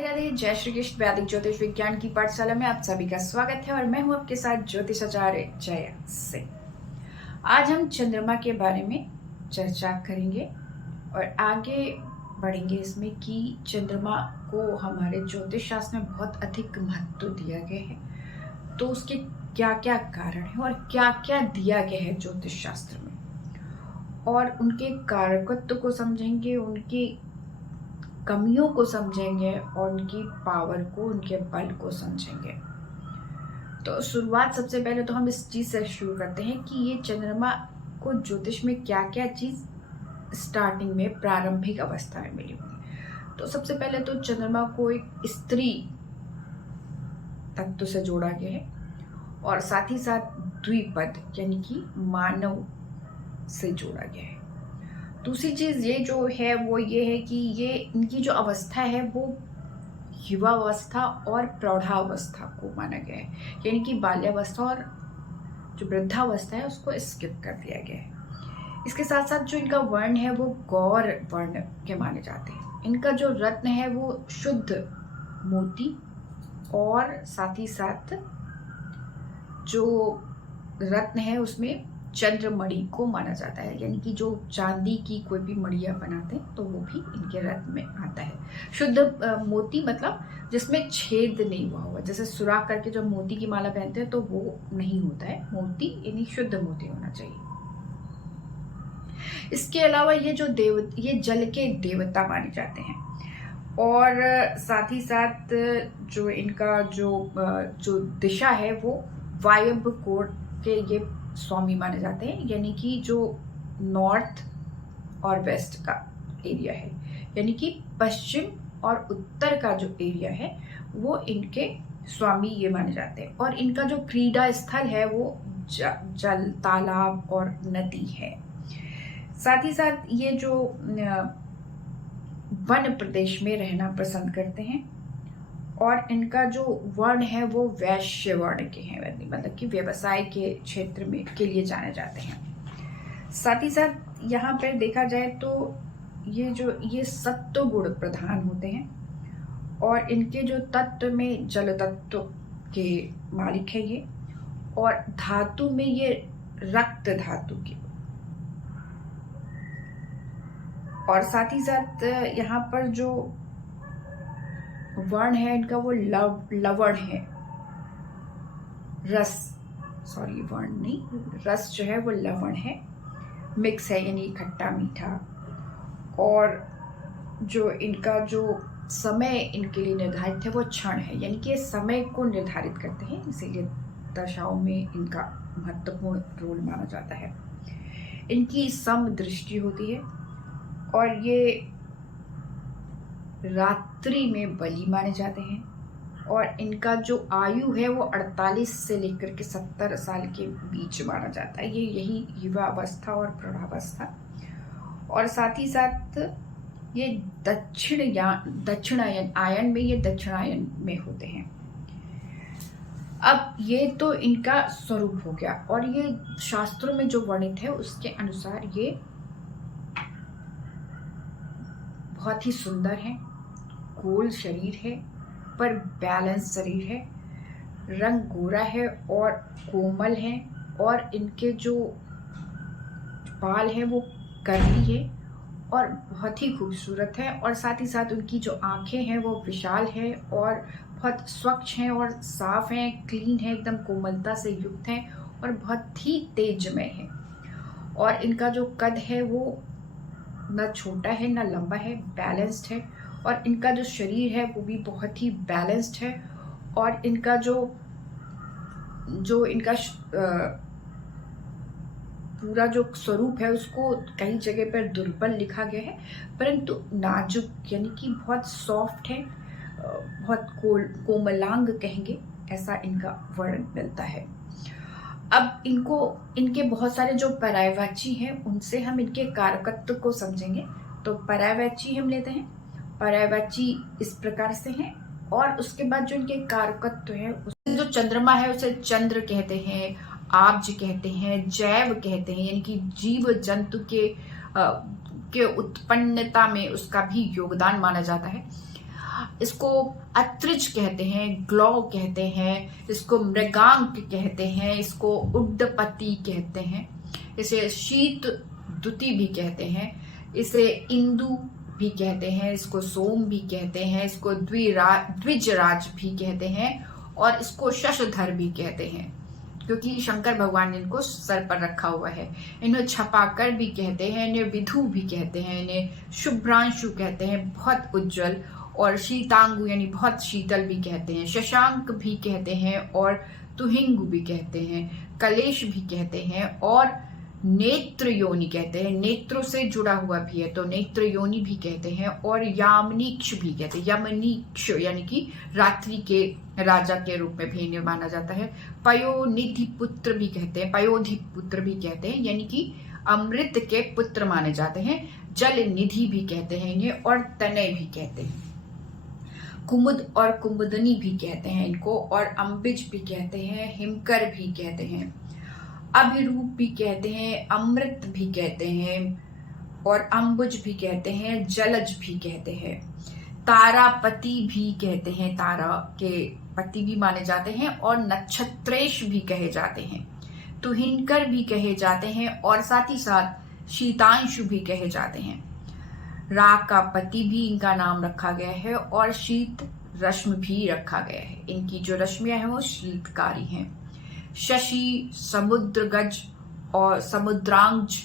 राधे, जय श्री कृष्ण। वैदिक ज्योतिष विज्ञान की पाठशाला में आप सभी का स्वागत है और मैं हूं आपके साथ ज्योतिष आचार्य जया सिंह। आज हम चंद्रमा के बारे में चर्चा करेंगे और आगे बढ़ेंगे इसमें कि चंद्रमा को हमारे ज्योतिष शास्त्र में बहुत अधिक महत्व दिया गया है, तो उसके क्या क्या कारण है और क्या क्या दिया गया है ज्योतिष शास्त्र में, और उनके कारकत्व को समझेंगे, उनकी कमियों को समझेंगे और उनकी पावर को, उनके बल को समझेंगे। तो शुरुआत सबसे पहले तो हम इस चीज से शुरू करते हैं कि ये चंद्रमा को ज्योतिष में क्या क्या चीज स्टार्टिंग में प्रारंभिक अवस्था में मिली हुई। तो सबसे पहले तो चंद्रमा को एक स्त्री तत्व से जोड़ा गया है और साथ ही साथ द्विपद यानी कि मानव से जोड़ा गया है। दूसरी चीज ये जो है वो ये है कि ये इनकी जो अवस्था है वो युवावस्था और प्रौढ़ावस्था को माना गया है, यानी कि बाल्यावस्था और जो वृद्धावस्था है उसको स्किप कर दिया गया है। इसके साथ साथ जो इनका वर्ण है वो गौर वर्ण के माने जाते हैं। इनका जो रत्न है वो शुद्ध मोती और साथ ही साथ जो रत्न है उसमें चंद्रमणि को माना जाता है, यानी कि जो चांदी की कोई भी मणियां बनाते हैं तो वो भी इनके रत्न में आता है। शुद्ध मोती मतलब जिसमें छेद नहीं हुआ होगा, जैसे सुराख करके जब मोती की माला पहनते हैं तो वो नहीं होता है। मोती यानी शुद्ध मोती होना चाहिए। इसके अलावा ये जो ये जल के देवता माने जाते हैं और साथ ही साथ जो इनका जो दिशा है वो वायव्य कोण के ये स्वामी माने जाते हैं, यानी कि जो नॉर्थ और वेस्ट का एरिया है, यानी कि पश्चिम और उत्तर का जो एरिया है वो इनके स्वामी ये माने जाते हैं। और इनका जो क्रीड़ा स्थल है वो जल, तालाब और नदी है। साथ ही साथ ये जो वन प्रदेश में रहना पसंद करते हैं और इनका जो वर्ण है वो वैश्य वर्ण के हैं, मतलब कि व्यवसाय के क्षेत्र में के लिए जाने जाते हैं। साथ ही साथ यहाँ पर देखा जाए तो ये सत्व गुण प्रधान होते हैं और इनके जो तत्व में जल तत्व के मालिक है ये, और धातु में ये रक्त धातु के, और साथ ही साथ यहाँ पर जो वर्ण है इनका वो लवण है। वर्ण नहीं, रस जो है वो लवण है, मिक्स है यानी खट्टा मीठा। और जो इनका जो समय इनके लिए निर्धारित है वो क्षण है, यानी कि समय को निर्धारित करते हैं, इसीलिए दशाओं में इनका महत्वपूर्ण रोल माना जाता है। इनकी समदृष्टि होती है और ये रात्रि में बलि माने जाते हैं और इनका जो आयु है वो 48 से लेकर के 70 साल के बीच माना जाता है। ये यही युवावस्था और प्रौढ़ावस्था। और साथ ही साथ ये दक्षिणायन में होते हैं। अब ये तो इनका स्वरूप हो गया, और ये शास्त्रों में जो वर्णित है उसके अनुसार ये बहुत ही सुंदर है, गोल शरीर है पर बैलेंस शरीर है, रंग गोरा है और कोमल है, और इनके जो बाल है वो कर्ली है और बहुत ही खूबसूरत है। और साथ ही साथ उनकी जो आंखें हैं वो विशाल है और बहुत स्वच्छ हैं और साफ हैं, क्लीन है, एकदम कोमलता से युक्त हैं और बहुत ही तेजमय है। और इनका जो कद है वो न छोटा है न लंबा है, बैलेंस्ड है। और इनका जो शरीर है वो भी बहुत ही बैलेंस्ड है। और इनका जो इनका पूरा जो स्वरूप है उसको कई जगह पर दुर्बल लिखा गया है, परंतु नाजुक यानी कि बहुत सॉफ्ट है, बहुत कोमलांग कहेंगे, ऐसा इनका वर्णन मिलता है। अब इनके बहुत सारे जो पर्यायवाची हैं उनसे हम इनके कारकत्व को समझेंगे। तो पर्यायवाची हम लेते हैं। पर्यायवाची इस प्रकार से हैं, और उसके बाद जो इनके कारकत्व है, जो चंद्रमा है उसे चंद्र कहते हैं, आब्ज कहते हैं, जैव कहते हैं, यानी कि जीव जंतु के उत्पन्नता में उसका भी योगदान माना जाता है। इसको अत्रिज कहते हैं, ग्लौ कहते हैं, इसको मृगांक कहते हैं, इसको उड्डपति कहते हैं, इसे शीत दुति भी कहते हैं, इसे इंदु भी कहते हैं, इसको सोम भी कहते हैं, इसको द्विजराज भी कहते हैं और इसको शशधर भी कहते हैं, क्योंकि शंकर भगवान ने इनको सर पर रखा हुआ है। इन्हें छपाकर भी कहते हैं, इन्हें विधु भी कहते हैं, इन्हें शुभ्रांशु कहते हैं, बहुत उज्जवल, और शीतांगु यानी बहुत शीतल भी कहते हैं, शशांक भी कहते हैं और तुहिंगु भी कहते हैं, कलेश भी कहते हैं और नेत्र योनि कहते हैं, नेत्रों से जुड़ा हुआ भी है तो नेत्र योनि भी कहते हैं, और यामनीक्ष भी कहते हैं, यमनीक्ष यानी कि रात्रि के राजा के रूप में भी इन्हें माना जाता है। पयोनिधि पुत्र भी कहते हैं, पयोधि पुत्र भी कहते हैं, यानी कि अमृत के पुत्र माने जाते हैं। जल निधि भी कहते हैं इन्हें, और तनय भी कहते हैं। कुमुद और कुमुदनी भी कहते हैं इनको, और अम्बिज भी कहते हैं, हिमकर भी कहते हैं, अभिरूप भी कहते हैं, अमृत भी कहते हैं और अम्बुज भी कहते हैं, जलज भी कहते हैं, तारापति भी कहते हैं, तारा के पति भी माने जाते हैं, और नक्षत्रेश भी कहे जाते हैं, तुहिनकर भी कहे जाते हैं और साथ ही साथ शीतांशु भी कहे जाते हैं। रा का पति भी इनका नाम रखा गया है और शीत रश्मि भी रखा गया है। इनकी जो रश्मियां हैं वो शीतकारी हैं। शशि, समुद्रगज और समुद्रांज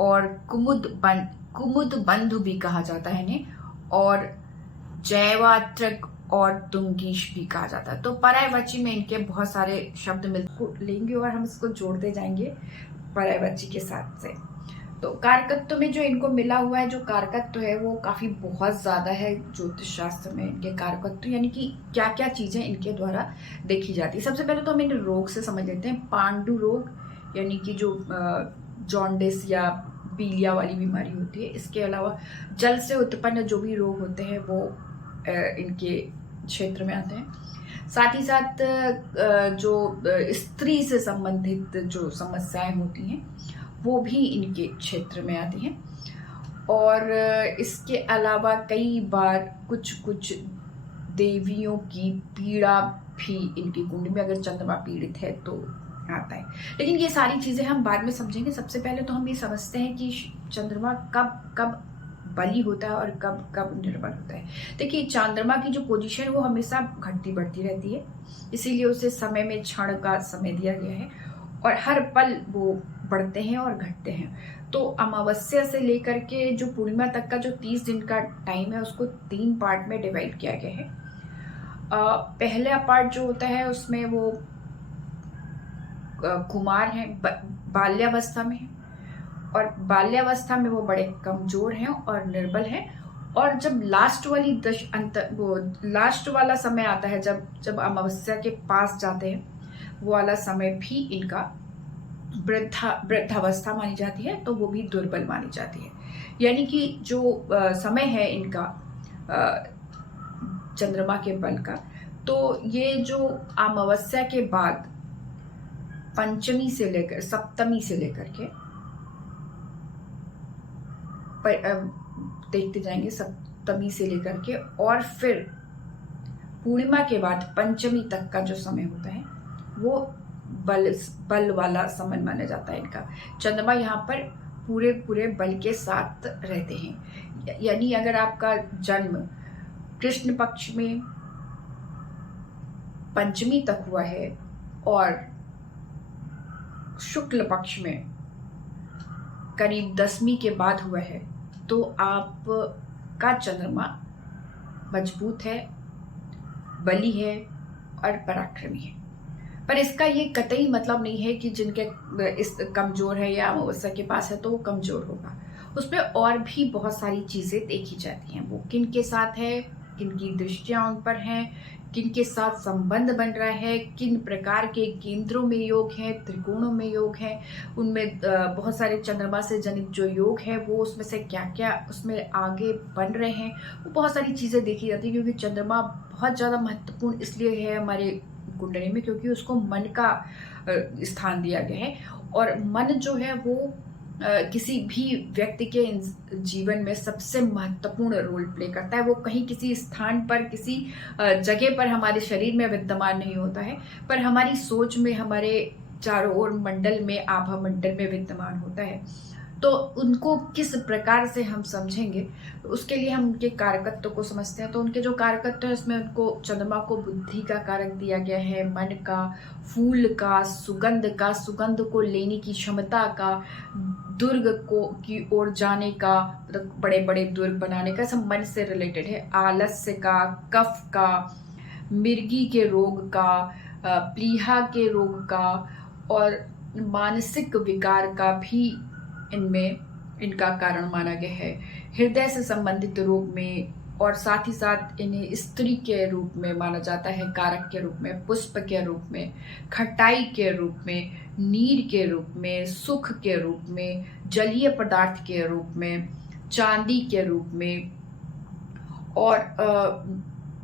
और कुमुद बंधु भी कहा जाता है इन्हें, और जैवात्रक और तुंगीश भी कहा जाता है। तो पर्यायवाची में इनके बहुत सारे शब्द मिलते लेंगे और हम इसको जोड़ते जाएंगे पर्यायवाची के साथ से। तो कारकत्व में जो इनको मिला हुआ है, जो कारकत्व है वो काफी बहुत ज्यादा है ज्योतिष शास्त्र में। इनके कारकत्व यानी कि क्या क्या चीजें इनके द्वारा देखी जाती है। सबसे पहले तो हम इन रोग से समझ लेते हैं। पांडु रोग यानी कि जो जॉन्डिस या पीलिया वाली बीमारी होती है। इसके अलावा जल से उत्पन्न जो भी रोग होते हैं वो इनके क्षेत्र में आते हैं। साथ ही साथ जो स्त्री से संबंधित जो समस्याएं होती हैं वो भी इनके क्षेत्र में आती हैं। और इसके अलावा कई बार कुछ देवियों की पीड़ा भी इनकी कुंडली में, अगर चंद्रमा पीड़ित है तो आता है। लेकिन ये सारी चीजें हम बाद में समझेंगे। सबसे पहले तो हम ये समझते हैं कि चंद्रमा कब कब बली होता है और कब कब निर्बल होता है। देखिए, चंद्रमा की जो पोजीशन वो हमेशा घटती बढ़ती रहती है, इसीलिए उसे समय में क्षण का समय दिया गया है और हर पल वो बढ़ते हैं और घटते हैं। तो अमावस्या से लेकर के जो पूर्णिमा तक का जो 30 दिन का टाइम है उसको 3 पार्ट में डिवाइड किया गया है। पहला पार्ट जो होता है उसमें वो कुमार हैं, बाल्यावस्था में है, और बाल्यावस्था में वो बड़े कमजोर हैं और निर्बल हैं। और जब लास्ट वाला समय आता है, जब अमावस्या के पास जाते हैं, वो वाला समय भी इनका वृद्धावस्था मानी जाती है, तो वो भी दुर्बल मानी जाती है। यानी कि जो समय है इनका चंद्रमा के बल का, तो ये जो अमावस्या के बाद पंचमी से लेकर सप्तमी से लेकर के देखते जाएंगे, सप्तमी से लेकर के और फिर पूर्णिमा के बाद पंचमी तक का जो समय होता है वो बल वाला समय माना जाता है इनका। चंद्रमा यहाँ पर पूरे बल के साथ रहते हैं। यानी अगर आपका जन्म कृष्ण पक्ष में पंचमी तक हुआ है और शुक्ल पक्ष में करीब 10वीं के बाद हुआ है, तो आपका चंद्रमा मजबूत है, बली है और पराक्रमी है। पर इसका ये कतई मतलब नहीं है कि जिनके इस कमजोर है या अमावस्या के पास है तो वो कमजोर होगा। उसमें और भी बहुत सारी चीजें देखी जाती हैं। वो किन के साथ है, किन की दृष्टियां उन पर हैं, किन के साथ संबंध बन रहा है, किन प्रकार के केंद्रों में योग है, त्रिकोणों में योग है, उनमें बहुत सारे चंद्रमा से जनित जो योग है वो उसमें से क्या क्या उसमें आगे बन रहे हैं, वो बहुत सारी चीजें देखी जाती है। क्योंकि चंद्रमा बहुत ज्यादा महत्वपूर्ण इसलिए है हमारे कुंडली में क्योंकि उसको मन का स्थान दिया गया है, और मन जो है वो किसी भी व्यक्ति के जीवन में सबसे महत्वपूर्ण रोल प्ले करता है। वो कहीं किसी स्थान पर, किसी जगह पर हमारे शरीर में विद्यमान नहीं होता है, पर हमारी सोच में, हमारे चारों ओर मंडल में, आभा मंडल में विद्यमान होता है। तो उनको किस प्रकार से हम समझेंगे, उसके लिए हम उनके कारकत्व को समझते हैं। तो उनके जो कारकत्व है, उसमें उनको चंद्रमा को बुद्धि का कारक दिया गया है, मन का, फूल का, सुगंध को लेने की क्षमता का, दुर्ग को की ओर जाने का, मतलब बड़े बड़े दुर्ग बनाने का, सब मन से रिलेटेड है। आलस्य का, कफ का, मिर्गी के रोग का, प्लीहा के रोग का और मानसिक विकार का भी इनमें इनका कारण माना गया है। हृदय से संबंधित रोग में, और साथ ही साथ इन्हें स्त्री के रूप में माना जाता है, कारक के रूप में, पुष्प के रूप में, खटाई के रूप में, नीर के रूप में, सुख के रूप में, जलीय पदार्थ के रूप में, चांदी के रूप में, और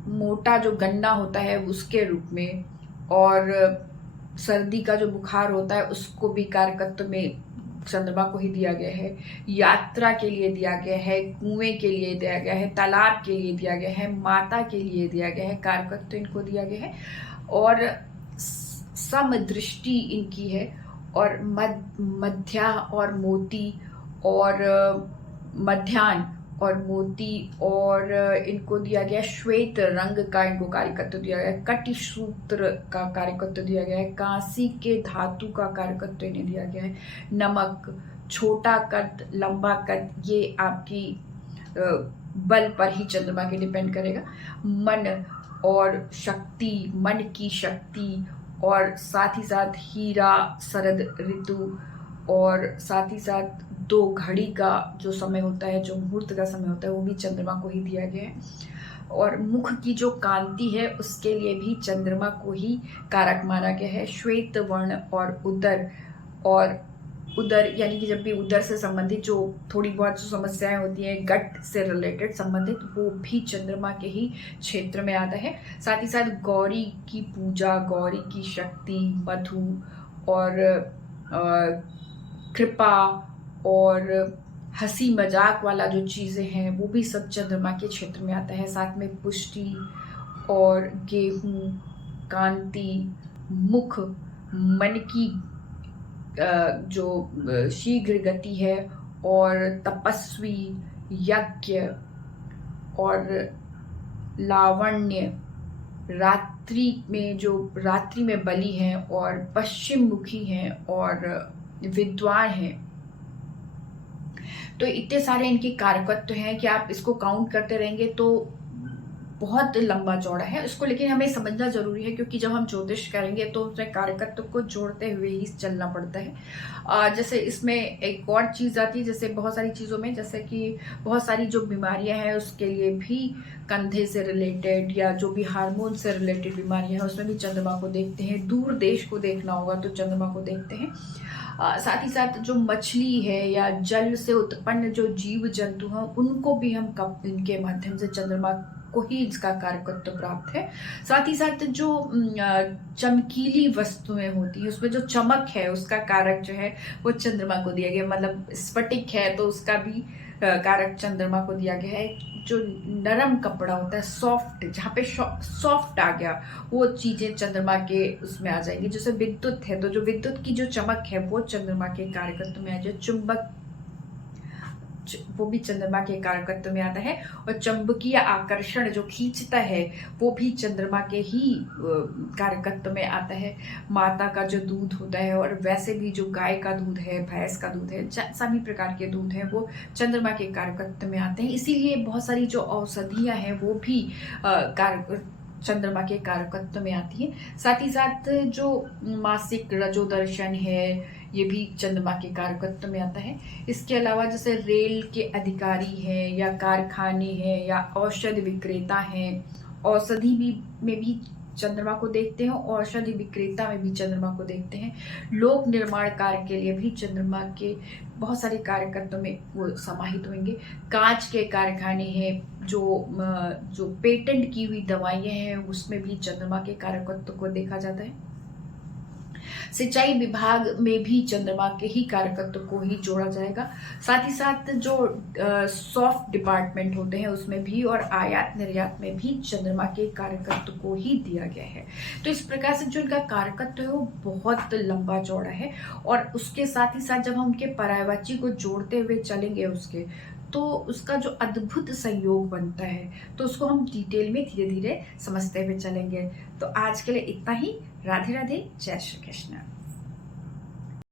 मोटा जो गन्ना होता है उसके रूप में, और सर्दी का जो बुखार होता है उसको भी कारकत्व में चंद्रमा को ही दिया गया है। यात्रा के लिए दिया गया है, कुएं के लिए दिया गया है, तालाब के लिए दिया गया है, माता के लिए दिया गया है, कारकत्व इनको दिया गया है। और समदृष्टि इनकी है, और मध्या और मोती, और मध्यान्ह और मोती, और इनको दिया गया श्वेत रंग का, इनको कार्यकत्व दिया गया है। कटिसूत्र का कार्यकत्व दिया गया है। कांसी के धातु का कार्यकत्व इन्हें दिया गया है। नमक, छोटा कद, लंबा कद, ये आपकी बल पर ही चंद्रमा के डिपेंड करेगा। मन और शक्ति, मन की शक्ति, और साथ ही साथ हीरा, शरद ऋतु, और साथ ही साथ 2 घड़ी का जो समय होता है, जो मुहूर्त का समय होता है, वो भी चंद्रमा को ही दिया गया है। और मुख की जो कांति है उसके लिए भी चंद्रमा को ही कारक माना गया है। श्वेत वर्ण और उदर यानी कि जब भी उदर से संबंधित जो थोड़ी बहुत जो समस्याएं होती हैं, गट से रिलेटेड संबंधित, वो भी चंद्रमा के ही क्षेत्र में आता है। साथ ही साथ गौरी की पूजा, गौरी की शक्ति, मधु और कृपा और हंसी मजाक वाला जो चीज़ें हैं, वो भी सब चंद्रमा के क्षेत्र में आता है। साथ में पुष्टि और गेहूं, कांति, मुख, मन की जो शीघ्र गति है, और तपस्वी, यज्ञ और लावण्य, रात्रि में बली हैं, और पश्चिम मुखी हैं, और विद्वान हैं। तो इतने सारे इनके कारकत्व हैं कि आप इसको काउंट करते रहेंगे तो बहुत लंबा चौड़ा है इसको, लेकिन हमें समझना जरूरी है, क्योंकि जब हम ज्योतिष करेंगे तो उसमें कारकत्व को जोड़ते हुए ही चलना पड़ता है। जैसे इसमें एक और चीज़ आती है, जैसे बहुत सारी चीज़ों में, जैसे कि बहुत सारी जो बीमारियां हैं उसके लिए भी कंधे से रिलेटेड, या जो भी हार्मोन से रिलेटेड बीमारियां हैं उसमें भी चंद्रमा को देखते हैं। दूर देश को देखना होगा तो चंद्रमा को देखते हैं। साथ ही साथ जो मछली है या जल से उत्पन्न जो जीव जंतु हैं, उनको भी हम इनके माध्यम से चंद्रमा को ही इसका कारकत्व प्राप्त है। साथ ही साथ जो चमकीली वस्तुएं होती है, उसमें जो चमक है उसका कारक जो है वो चंद्रमा को दिया गया। मतलब स्फटिक है तो उसका भी कारक चंद्रमा को दिया गया है। जो नरम कपड़ा होता है, सॉफ्ट, जहाँ पे सॉफ्ट आ गया, वो चीजें चंद्रमा के उसमें आ जाएंगी। जैसे विद्युत है तो जो विद्युत की जो चमक है वो चंद्रमा के कारकत्व में आ जाए। चुंबक, वो भी चंद्रमा के कारकत्व में आता है। और चुंबकीय आकर्षण जो खींचता है वो भी चंद्रमा के ही कारकत्व में आता है। माता का जो दूध होता है, और वैसे भी जो गाय का दूध है, भैंस का दूध है, सभी प्रकार के दूध हैं वो चंद्रमा के कारकत्व में आते हैं। इसीलिए बहुत सारी जो औषधियां हैं वो भी चंद्रमा के कारकत्व में आती है। साथ ही साथ जो मासिक रजोदर्शन है ये भी चंद्रमा के कारकत्व में आता है। इसके अलावा जैसे रेल के अधिकारी हैं, या कारखाने हैं, या औषध विक्रेता हैं, औषधि में भी चंद्रमा को देखते हैं, औषधि विक्रेता में भी चंद्रमा को देखते हैं। लोक निर्माण कार्य के लिए भी चंद्रमा के बहुत सारे कार्यकत्व में वो समाहित होंगे। कांच के कारखाने हैं, जो पेटेंट की हुई दवाइयां हैं उसमें भी चंद्रमा के कार्यकत्व को देखा जाता है। सिंचाई विभाग में भी चंद्रमा के ही कारकत्व को ही जोड़ा जाएगा। साथ ही साथ जो सॉफ्ट डिपार्टमेंट होते हैं उसमें भी और आयात निर्यात में भी चंद्रमा के कारकत्व को ही दिया गया है। तो इस प्रकार से जो इनका कारकत्व है वो बहुत लंबा चौड़ा है और उसके साथ ही साथ जब हम उनके पर्यायवाची को जोड़ते हुए चलेंगे उसके, तो उसका जो अद्भुत संयोग बनता है तो उसको हम डिटेल में धीरे धीरे समझते हुए चलेंगे। तो आज के लिए इतना ही। राधे राधे, जय श्री कृष्ण।